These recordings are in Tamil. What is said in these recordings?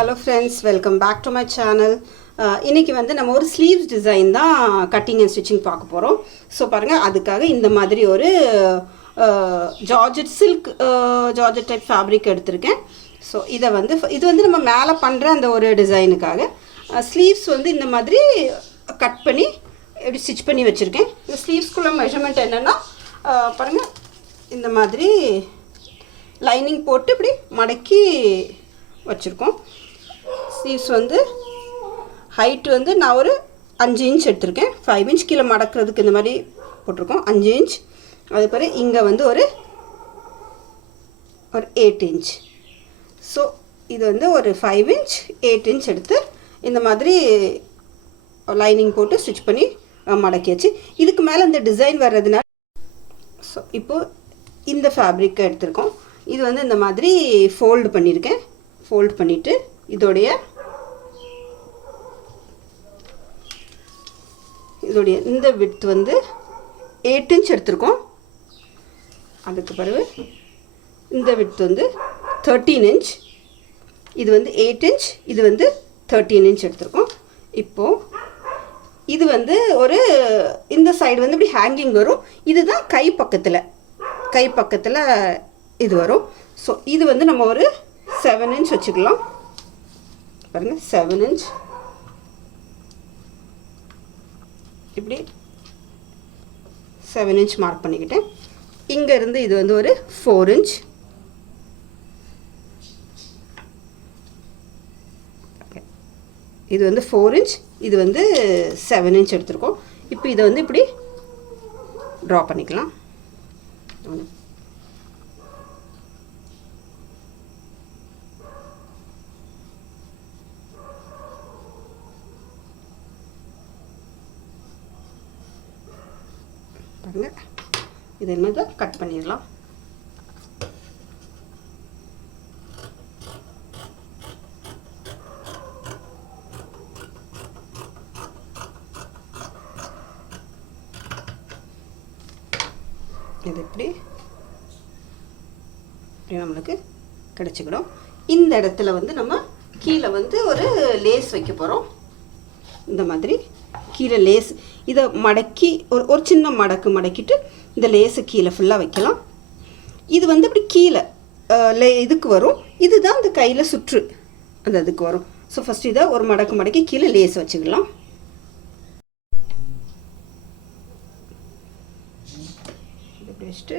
Hello friends, welcome back to my channel. இன்னைக்கு வந்து நம்ம ஒரு ஸ்லீவ்ஸ் டிசைன் தான் கட்டிங் அண்ட் ஸ்டிச்சிங் பார்க்க போகிறோம். ஸோ பாருங்கள், அதுக்காக இந்த மாதிரி ஒரு georgette silk georgette type fabric எடுத்திருக்கேன். ஸோ இது வந்து நம்ம மேலே பண்ணுற அந்த ஒரு டிசைனுக்காக ஸ்லீவ்ஸ் வந்து இந்த மாதிரி கட் பண்ணி எப்படி ஸ்டிச் பண்ணி வச்சுருக்கேன். இந்த ஸ்லீவ்ஸ்குள்ள மெஷர்மெண்ட் என்னென்னா பாருங்கள், இந்த மாதிரி லைனிங் போட்டு இப்படி மடக்கி வச்சுருக்கோம். ஸ்லீவ்ஸ் வந்து ஹைட் வந்து நான் ஒரு 5 இன்ச் எடுத்திருக்கேன். 5 இன்ச் கீழே மடக்கிறதுக்கு இந்த மாதிரி போட்டிருக்கோம், 5 இன்ச். அது பிறகு இங்கே வந்து ஒரு 8 இன்ச். ஸோ இது வந்து ஒரு 5 இன்ச் 8 இன்ச் எடுத்து இந்த மாதிரி லைனிங் போட்டு ஸ்டிச் பண்ணி மடக்கியாச்சு. இதுக்கு மேலே இந்த டிசைன் வர்றதுனால ஸோ இப்போது இந்த ஃபேப்ரிக்கை எடுத்திருக்கோம். இது வந்து இந்த மாதிரி ஃபோல்டு பண்ணியிருக்கேன். ஃபோல்ட் பண்ணிவிட்டு இதோடைய இந்த விட்த் வந்து 8 இன்ச் எடுத்திருக்கோம். அதுக்கு பிறகு இந்த விட்த் வந்து 13 இன்ச். இது வந்து 8 இன்ச், இது வந்து 13 இன்ச் எடுத்திருக்கோம். இப்போது இது வந்து ஒரு இந்த சைடு வந்து இப்படி ஹேங்கிங் வரும். இதுதான் கை பக்கத்தில் இது வரும். ஸோ இது வந்து நம்ம ஒரு 7 இன்ச் வச்சுக்கலாம். பாருங்கள், 7 இன்ச் இப்படி 7 இன்ச் மார்க் பண்ணிக்கிட்டேன். இங்கேருந்து இது வந்து ஒரு 4 இன்ச். இது வந்து 4 இன்ச், இது வந்து 7 இன்ச் எடுத்திருக்கோம். இப்போ இதை வந்து இப்படி ட்ரா பண்ணிக்கலாம். பாருங்கள், இதை என்ன கட் பண்ணிடலாம். இது இப்படி நம்மளுக்கு கிடைச்சிக்கிடும். இந்த இடத்துல வந்து நம்ம கீழே வந்து ஒரு லேஸ் வைக்க போகிறோம். இந்த மாதிரி கீழே லேஸ் இதை மடக்கி ஒரு சின்ன மடக்கிட்டு இந்த லேஸை கீழே ஃபுல்லாக வைக்கலாம். இது வந்து இப்படி கீழே இதுக்கு வரும். இதுதான் இந்த கையில் சுற்று அந்த இதுக்கு வரும். ஸோ ஃபஸ்ட்டு இதை ஒரு மடக்கி கீழே லேஸ் வச்சுக்கலாம். இப்படி வச்சுட்டு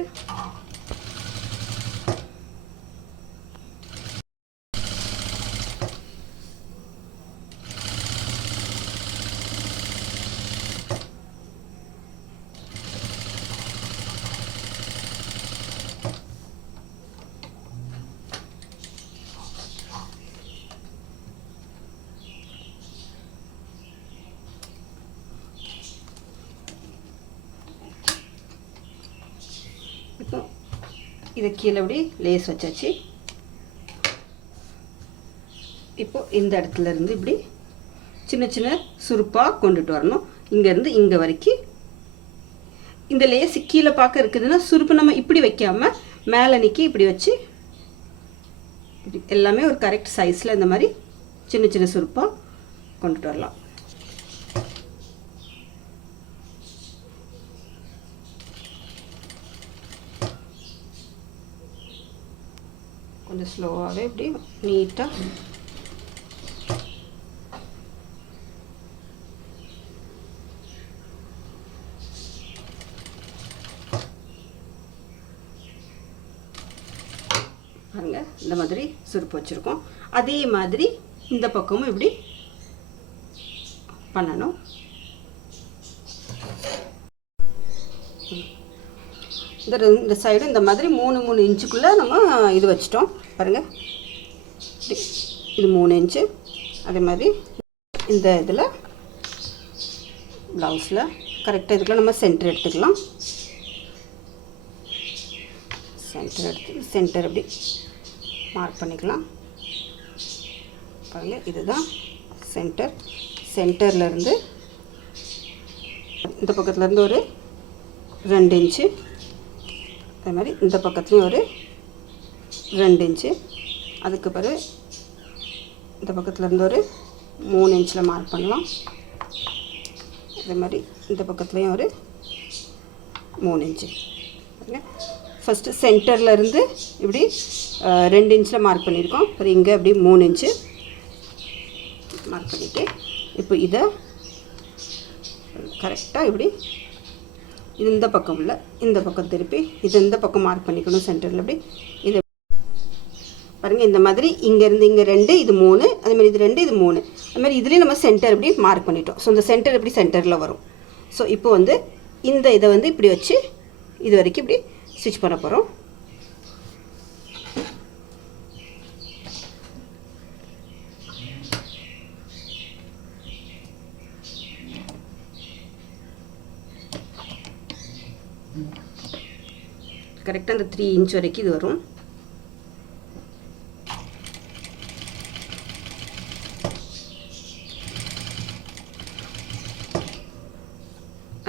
இதை கீழே இப்படி லேஸ் வச்சாச்சு. இப்போது இந்த இடத்துல இருந்து இப்படி சின்ன சின்ன சுருப்பாக கொண்டுட்டு வரணும். இங்கேருந்து இங்கே வரைக்கும் இந்த லேஸ் கீழே பார்க்க இருக்குதுன்னா சுருப்பு நம்ம இப்படி வைக்காமல் மேலே நிற்கி இப்படி வச்சு இப்படி எல்லாமே ஒரு கரெக்ட் சைஸில் இந்த மாதிரி சின்ன சின்ன சுருப்பாக கொண்டுட்டு வரலாம். கொஞ்சம் ஸ்லோவாகவே இப்படி நீட்டாக பாருங்கள், இந்த மாதிரி சுருப்பு வச்சுருக்கோம். அதே மாதிரி இந்த பக்கமும் இப்படி பண்ணணும். இந்த சைடு இந்த மாதிரி 3 இன்ச்சுக்குள்ளே நம்ம இது வச்சிட்டோம். பாருங்கள், இது 3 இன்ச்சு. அதே மாதிரி இந்த இதில் ப்ளவுஸில் கரெக்டாக இதுக்குள்ள நம்ம சென்டர் எடுத்துக்கலாம். சென்டர் அப்படி மார்க் பண்ணிக்கலாம். பாருங்கள், இதுதான் சென்டர்லேருந்து இந்த பக்கத்துலேருந்து ஒரு 2 இன்ச்சு. அதே மாதிரி இந்த பக்கத்துலேயும் ஒரு 2 இன்ச்சு. அதுக்கு பிறகு இந்த பக்கத்தில் இருந்து ஒரு 3 இன்ச்சில் மார்க் பண்ணலாம். அதே மாதிரி இந்த பக்கத்துலேயும் ஒரு 3 இன்ச்சு. ஃபஸ்ட்டு சென்டரில் இருந்து இப்படி 2 இன்ச்சில் மார்க் பண்ணியிருக்கோம். அப்புறம் இங்கே அப்படி 3 இன்ச்சு மார்க் பண்ணிவிட்டு இப்போ இதை கரெக்டாக இப்படி இந்த பக்கம் உள்ள இந்த பக்கம் திருப்பி இது இந்த பக்கம் மார்க் பண்ணிக்கணும். சென்டரில் அப்படி இது பாருங்கள், இந்த மாதிரி இங்கேருந்து இங்கே 2 இது 3, அதேமாதிரி இது 2 இது 3, அதுமாதிரி இதுலேயும் நம்ம சென்டர் இப்படி மார்க் பண்ணிட்டோம். ஸோ இந்த சென்டர் இப்படி சென்டரில் வரும். ஸோ இப்போ வந்து இந்த இதை வந்து இப்படி வச்சு இது வரைக்கும் இப்படி ஸ்டிச் பண்ண போகிறோம். கரெக்டாக அந்த 3 இன்ச் வரைக்கும் இது வரும்.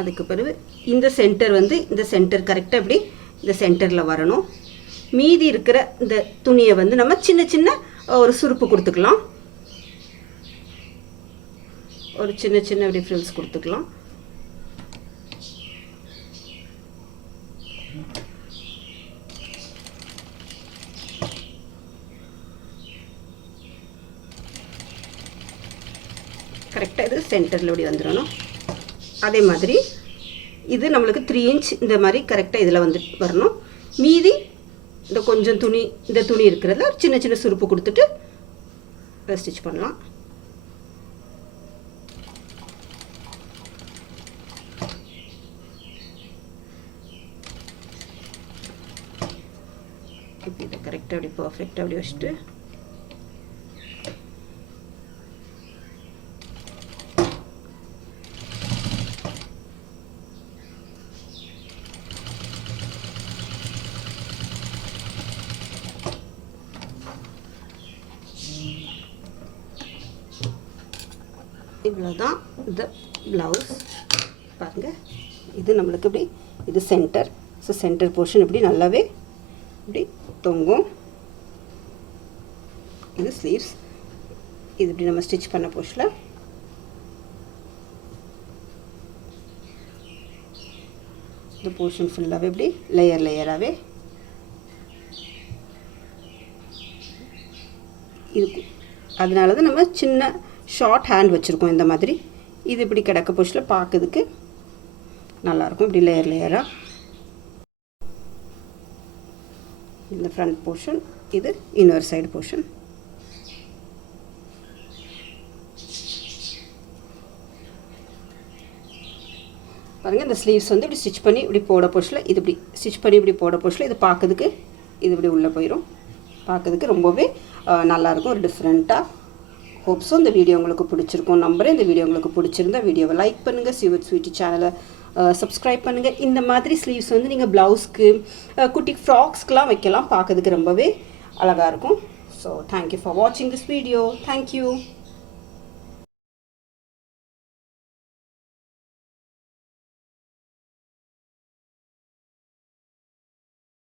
அதுக்கு பிறகு இந்த சென்டர் வந்து இந்த சென்டர் கரெக்டாக இப்படி இந்த சென்டரில் வரணும். மீதி இருக்கிற இந்த துணியை வந்து நம்ம சின்ன சின்ன ஒரு சுருப்பு கொடுத்துக்கலாம். ஒரு சின்ன சின்ன இப்படி ஃப்ரில்ஸ் கொடுத்துக்கலாம். கரெக்டாக இது சென்டரில் இப்படி வந்துடணும். அதே மாதிரி இது நம்மளுக்கு 3 இன்ச் இந்த மாதிரி கரெக்டாக இதில் வந்து வரணும். மீதி இந்த கொஞ்சம் துணி இந்த துணி இருக்கிறதுல சின்ன சின்ன சுருப்பு கொடுத்துட்டு அதை ஸ்டிச் பண்ணலாம். இப்போ இதை கரெக்டாக அப்படி பர்ஃபெக்டாக அப்படி வச்சுட்டு இவ்வளோதான் இந்த ப்ளவுஸ். பாருங்கள், இது நம்மளுக்கு இப்படி இது சென்டர். ஸோ சென்டர் போர்ஷன் இப்படி நல்லாவே இப்படி தொங்கும். இது ஸ்லீவ்ஸ். இது இப்படி நம்ம ஸ்டிச் பண்ண போர்ஷனில் இந்த போர்ஷன் ஃபுல்லாகவே இப்படி லேயர் லேயராகவே இருக்கும். அதனால தான் நம்ம சின்ன ஷார்ட் ஹேண்ட் வச்சுருக்கோம். இந்த மாதிரி இது இப்படி கிடக்க போர்ஷனில் பார்க்கறதுக்கு நல்லாயிருக்கும். இப்படி லேயர் லேயராக இந்த ஃப்ரண்ட் போர்ஷன், இது இன்னொரு சைடு போர்ஷன். பாருங்கள், இந்த ஸ்லீவ்ஸ் வந்து இப்படி ஸ்டிச் பண்ணி இப்படி போட போர்ஷனில் இது இப்படி ஸ்டிச் பண்ணி இப்படி போட போர்ஷனில் இது பார்க்கறதுக்கு இது இப்படி உள்ளே போயிடும். பார்க்கறதுக்கு ரொம்பவே நல்லாயிருக்கும், ஒரு டிஃப்ரெண்ட்டாக. ஹோப்ஸோ இந்த வீடியோ உங்களுக்கு பிடிச்சிருக்கும் நம்புறேன். இந்த வீடியோ உங்களுக்கு பிடிச்சிருந்தா வீடியோவை லைக் பண்ணுங்கள், சிவட் ஸ்வீட்டி சேனலை சப்ஸ்கிரைப் பண்ணுங்கள். இந்த மாதிரி ஸ்லீவ்ஸ் வந்து நீங்கள் ப்ளவுஸ்க்கு குட்டி ஃப்ராக்ஸ்க்கெலாம் வைக்கலாம். பார்க்கறதுக்கு ரொம்பவே அழகாக இருக்கும். ஸோ தேங்க்யூ ஃபார் வாட்சிங் திஸ் வீடியோ. தேங்க்யூ.